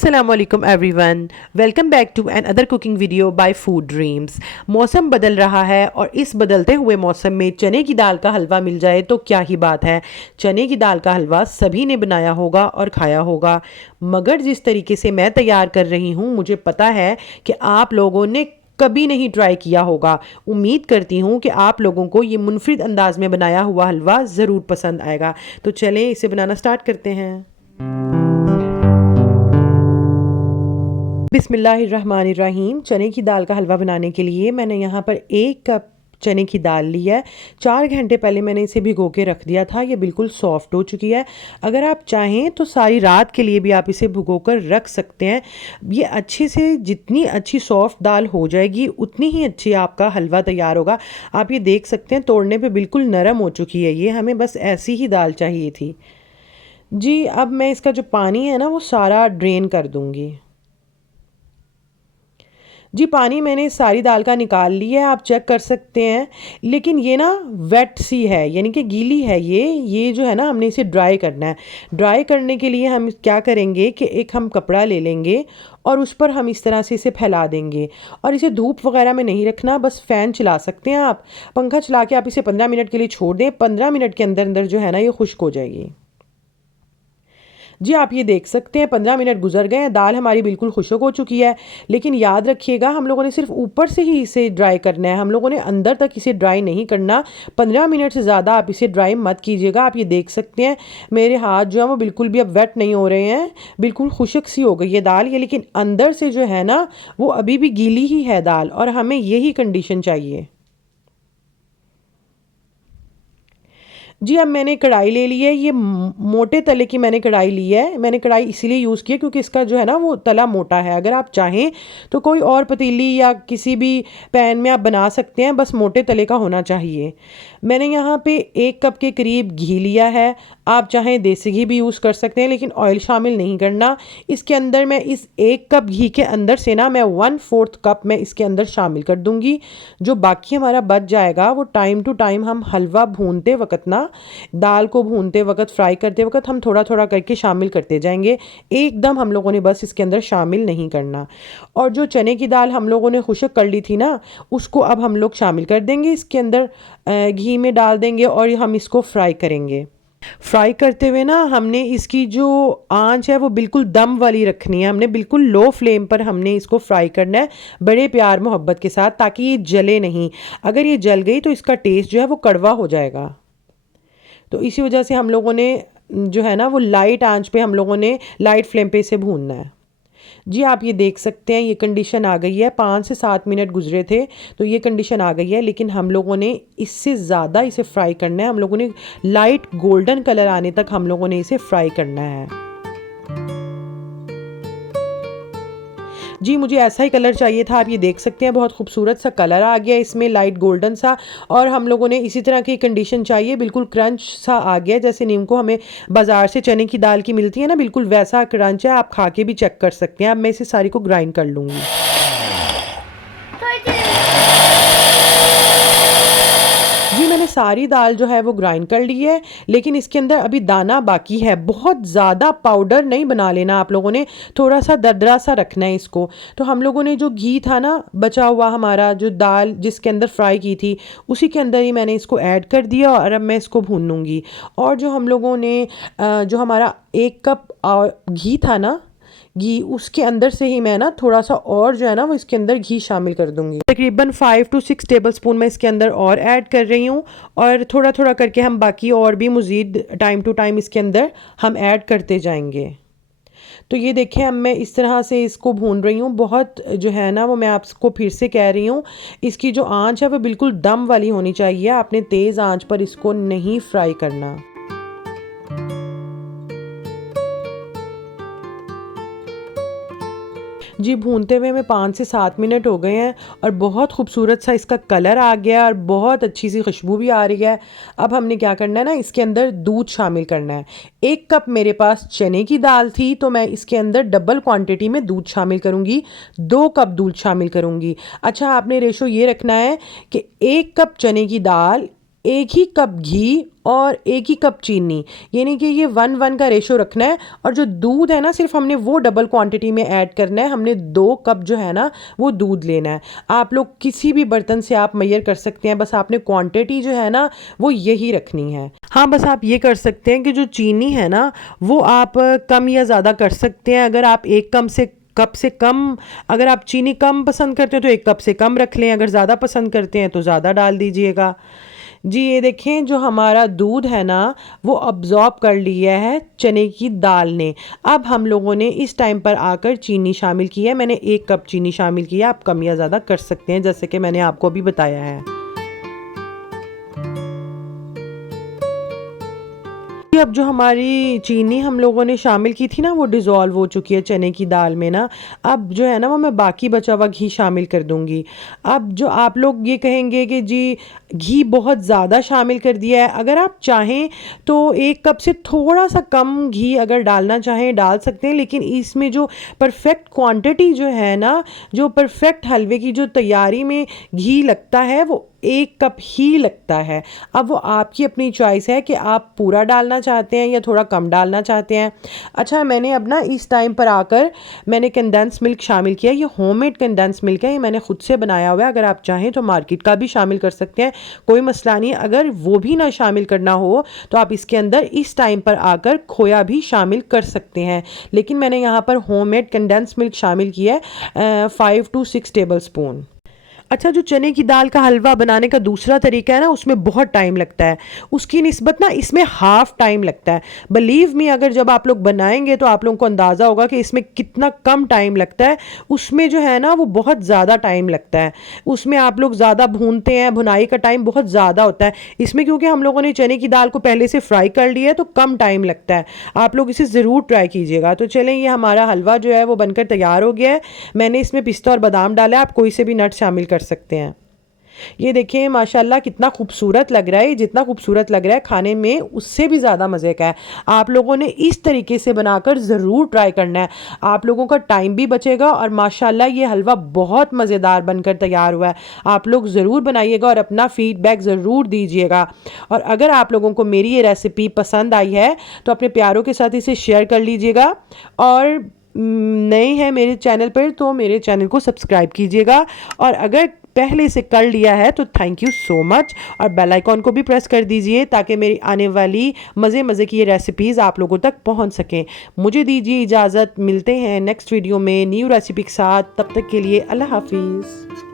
अस्सलामुअलैकुम everyone, welcome back to another cooking video by Food Dreams. मौसम बदल रहा है और इस बदलते हुए मौसम में चने की दाल का हलवा मिल जाए तो क्या ही बात है। चने की दाल का हलवा सभी ने बनाया होगा और खाया होगा, मगर जिस तरीके से मैं तैयार कर रही हूँ मुझे पता है कि आप लोगों ने कभी नहीं ट्राई किया होगा। उम्मीद करती हूँ कि आप लोगों को ये मुनफरिद अंदाज में बनाया हुआ हलवा ज़रूर पसंद आएगा। तो चलें इसे बनाना स्टार्ट करते हैं। बिस्मिल्लाहिर्रहमानिर्रहीम। चने की दाल का हलवा बनाने के लिए मैंने यहाँ पर 1 कप चने की दाल ली है। 4 घंटे पहले मैंने इसे भिगो के रख दिया था। ये बिल्कुल सॉफ्ट हो चुकी है। अगर आप चाहें तो सारी रात के लिए भी आप इसे भिगो कर रख सकते हैं। ये अच्छे से, जितनी अच्छी सॉफ्ट दाल हो जाएगी उतनी ही अच्छी आपका हलवा तैयार होगा। आप ये देख सकते हैं, तोड़ने पे बिल्कुल नरम हो चुकी है। ये हमें बस ऐसी ही दाल चाहिए थी जी। अब मैं इसका जो पानी है ना वो सारा ड्रेन कर दूँगी जी। पानी मैंने सारी दाल का निकाल लिया है, आप चेक कर सकते हैं। लेकिन ये ना वेट सी है, यानी कि गीली है। ये जो है ना, हमने इसे ड्राई करना है। ड्राई करने के लिए हम क्या करेंगे कि एक हम कपड़ा ले लेंगे और उस पर हम इस तरह से इसे फैला देंगे। और इसे धूप वगैरह में नहीं रखना, बस फ़ैन चला सकते हैं आप। पंखा चला के आप इसे 15 मिनट के लिए छोड़ दें। 15 मिनट के अंदर अंदर जो है ना ये खुश्क हो जाएगी जी। आप ये देख सकते हैं 15 मिनट गुजर गए हैं, दाल हमारी बिल्कुल खुश्क हो चुकी है। लेकिन याद रखिएगा, हम लोगों ने सिर्फ ऊपर से ही इसे ड्राई करना है, हम लोगों ने अंदर तक इसे ड्राई नहीं करना। 15 मिनट से ज़्यादा आप इसे ड्राई मत कीजिएगा। आप ये देख सकते हैं मेरे हाथ जो है वो बिल्कुल भी अब वेट नहीं हो रहे हैं, बिल्कुल खुश्क सी हो गई है दाल ये। लेकिन अंदर से जो है ना वो अभी भी गीली ही है दाल, और हमें यही कंडीशन चाहिए जी। अब मैंने कढ़ाई ले ली है। ये मोटे तले की मैंने कढ़ाई ली है। मैंने कढ़ाई इसीलिए यूज़ की है क्योंकि इसका जो है ना वो तला मोटा है। अगर आप चाहें तो कोई और पतीली या किसी भी पैन में आप बना सकते हैं, बस मोटे तले का होना चाहिए। मैंने यहाँ पे 1 कप के करीब घी लिया है। आप चाहें देसी घी भी यूज़ कर सकते हैं, लेकिन ऑयल शामिल नहीं करना इसके अंदर। मैं इस 1 कप घी के अंदर से ना मैं 1/4 कप में इसके अंदर शामिल कर दूंगी। जो बाकी हमारा बच जाएगा वो टाइम टू टाइम हम हलवा भूनते वक्त ना, दाल को भूनते वक्त, फ्राई करते वक्त हम थोड़ा थोड़ा करके शामिल करते जाएंगे। एकदम हम लोगों ने बस इसके अंदर शामिल नहीं करना। और जो चने की दाल हम लोगों ने खुश्क कर ली थी ना, उसको अब हम लोग शामिल कर देंगे इसके अंदर, घी में डाल देंगे और हम इसको फ्राई करेंगे। फ्राई करते हुए ना हमने इसकी जो आंच है वो बिल्कुल दम वाली रखनी है। हमने बिल्कुल लो फ्लेम पर हमने इसको फ्राई करना है, बड़े प्यार मोहब्बत के साथ, ताकि ये जले नहीं। अगर ये जल गई तो इसका टेस्ट जो है वो कड़वा हो जाएगा। तो इसी वजह से हम लोगों ने जो है ना वो लाइट आंच पे, हम लोगों ने लाइट फ्लेम पे इसे भूनना है जी। आप ये देख सकते हैं ये कंडीशन आ गई है। 5 से 7 मिनट गुजरे थे तो ये कंडीशन आ गई है। लेकिन हम लोगों ने इससे ज़्यादा इसे फ्राई करना है। हम लोगों ने लाइट गोल्डन कलर आने तक हम लोगों ने इसे फ्राई करना है जी। मुझे ऐसा ही कलर चाहिए था। आप ये देख सकते हैं बहुत खूबसूरत सा कलर आ गया इसमें, लाइट गोल्डन सा। और हम लोगों ने इसी तरह की कंडीशन चाहिए, बिल्कुल क्रंच सा आ गया, जैसे नीम को हमें बाज़ार से चने की दाल की मिलती है ना, बिल्कुल वैसा क्रंच है। आप खा के भी चेक कर सकते हैं। अब मैं इसे सारी को ग्राइंड कर लूँगी जी। मैंने सारी दाल जो है वो ग्राइंड कर ली है, लेकिन इसके अंदर अभी दाना बाकी है। बहुत ज़्यादा पाउडर नहीं बना लेना आप लोगों ने, थोड़ा सा दरदरा सा रखना है इसको। तो हम लोगों ने जो घी था ना बचा हुआ हमारा, जो दाल जिसके अंदर फ्राई की थी, उसी के अंदर ही मैंने इसको ऐड कर दिया और अब मैं इसको भून लूँगी। और जो हम लोगों ने जो हमारा 1 कप घी था ना, घी, उसके अंदर से ही मैं ना थोड़ा सा और जो है ना वो इसके अंदर घी शामिल कर दूंगी। तकरीबन 5 to 6 टेबलस्पून मैं इसके अंदर और ऐड कर रही हूँ। और थोड़ा थोड़ा करके हम बाकी और भी मज़ीद टाइम टू टाइम इसके अंदर हम ऐड करते जाएंगे। तो ये देखें, अब मैं इस तरह से इसको भून रही हूँ। बहुत जो है ना वो, मैं आपको फिर से कह रही हूँ, इसकी जो आंच है वो बिल्कुल दम वाली होनी चाहिए। आपने तेज़ आंच पर इसको नहीं फ्राई करना जी। भूनते हुए में 5 से 7 मिनट हो गए हैं और बहुत खूबसूरत सा इसका कलर आ गया और बहुत अच्छी सी खुशबू भी आ रही है। अब हमने क्या करना है ना, इसके अंदर दूध शामिल करना है। 1 कप मेरे पास चने की दाल थी तो मैं इसके अंदर डबल क्वांटिटी में दूध शामिल करूँगी, 2 कप दूध शामिल करूँगी। अच्छा, आपने रेशो ये रखना है कि 1 कप चने की दाल 1 ही कप घी और 1 ही कप चीनी, यानी कि ये 1:1 का रेशो रखना है। और जो दूध है ना, सिर्फ हमने वो डबल क्वांटिटी में ऐड करना है। हमने 2 कप जो है ना वो दूध लेना है। आप लोग किसी भी बर्तन से आप मेजर कर सकते हैं, बस आपने क्वांटिटी जो है ना वो यही रखनी है। हाँ, बस आप ये कर सकते हैं कि जो चीनी है ना वो आप कम या ज़्यादा कर सकते हैं। अगर आप 1 कप से कम, अगर आप चीनी कम पसंद करते हो तो 1 कप से कम रख लें, अगर ज़्यादा पसंद करते हैं तो ज़्यादा डाल दीजिएगा। जी, ये देखें जो हमारा दूध है ना वो अब्जॉर्ब कर लिया है चने की दाल ने। अब हम लोगों ने इस टाइम पर आकर चीनी शामिल की है। मैंने 1 कप चीनी शामिल किया, आप कम या ज़्यादा कर सकते हैं जैसे कि मैंने आपको अभी बताया है। अब जो हमारी चीनी हम लोगों ने शामिल की थी ना वो डिज़ोल्व हो चुकी है चने की दाल में ना। अब जो है ना वो मैं बाकी बचा हुआ घी शामिल कर दूंगी। अब जो आप लोग ये कहेंगे कि जी घी बहुत ज़्यादा शामिल कर दिया है, अगर आप चाहें तो 1 कप से थोड़ा सा कम घी अगर डालना चाहें डाल सकते हैं, लेकिन इसमें जो परफेक्ट क्वांटिटी जो है ना, जो परफेक्ट हलवे की जो तैयारी में घी लगता है वो 1 कप ही लगता है। अब वो आपकी अपनी चॉइस है कि आप पूरा डालना चाहते हैं या थोड़ा कम डालना चाहते हैं। अच्छा, मैंने अब ना इस टाइम पर आकर मैंने कंडेंस मिल्क शामिल किया। ये होममेड कंडेंस मिल्क है, ये मैंने खुद से बनाया हुआ है। अगर आप चाहें तो मार्केट का भी शामिल कर सकते हैं, कोई मसला नहीं। अगर वो भी ना शामिल करना हो तो आप इसके अंदर इस टाइम पर आकर खोया भी शामिल कर सकते हैं, लेकिन मैंने यहाँ पर होममेड कंडेंस मिल्क शामिल किया है 5 to 6 टेबल स्पून। अच्छा, जो चने की दाल का हलवा बनाने का दूसरा तरीका है ना उसमें बहुत टाइम लगता है, उसकी निस्बत ना इसमें हाफ टाइम लगता है। बिलीव मी, अगर जब आप लोग बनाएंगे तो आप लोगों को अंदाज़ा होगा कि इसमें कितना कम टाइम लगता है। उसमें जो है ना वो बहुत ज़्यादा टाइम लगता है। उसमें आप लोग ज़्यादा भूनते हैं, भुनाई का टाइम बहुत ज़्यादा होता है। इसमें क्योंकि हम लोगों ने चने की दाल को पहले से फ्राई कर लिया है तो कम टाइम लगता है। आप लोग इसे ज़रूर ट्राई कीजिएगा। तो चलें, ये हमारा हलवा जो है वो बनकर तैयार हो गया है। मैंने इसमें पिस्ता और बादाम डाला है, आप कोई से भी नट शामिल कर सकते हैं। ये देखिए माशाल्लाह कितना खूबसूरत लग रहा है। जितना खूबसूरत लग रहा है खाने में उससे भी ज़्यादा मज़े का है। आप लोगों ने इस तरीके से बनाकर ज़रूर ट्राई करना है, आप लोगों का टाइम भी बचेगा और माशाल्लाह ये हलवा बहुत मज़ेदार बनकर तैयार हुआ है। आप लोग ज़रूर बनाइएगा और अपना फीडबैक ज़रूर दीजिएगा। और अगर आप लोगों को मेरी ये रेसिपी पसंद आई है तो अपने प्यारों के साथ इसे शेयर कर लीजिएगा। और नए हैं मेरे चैनल पर तो मेरे चैनल को सब्सक्राइब कीजिएगा। और अगर पहले से कर लिया है तो थैंक यू सो मच, और बेल आइकॉन को भी प्रेस कर दीजिए ताकि मेरी आने वाली मज़े मज़े की ये रेसिपीज़ आप लोगों तक पहुंच सकें। मुझे दीजिए इजाज़त, मिलते हैं नेक्स्ट वीडियो में न्यू रेसिपी के साथ। तब तक के लिए अल्लाह हाफिज़।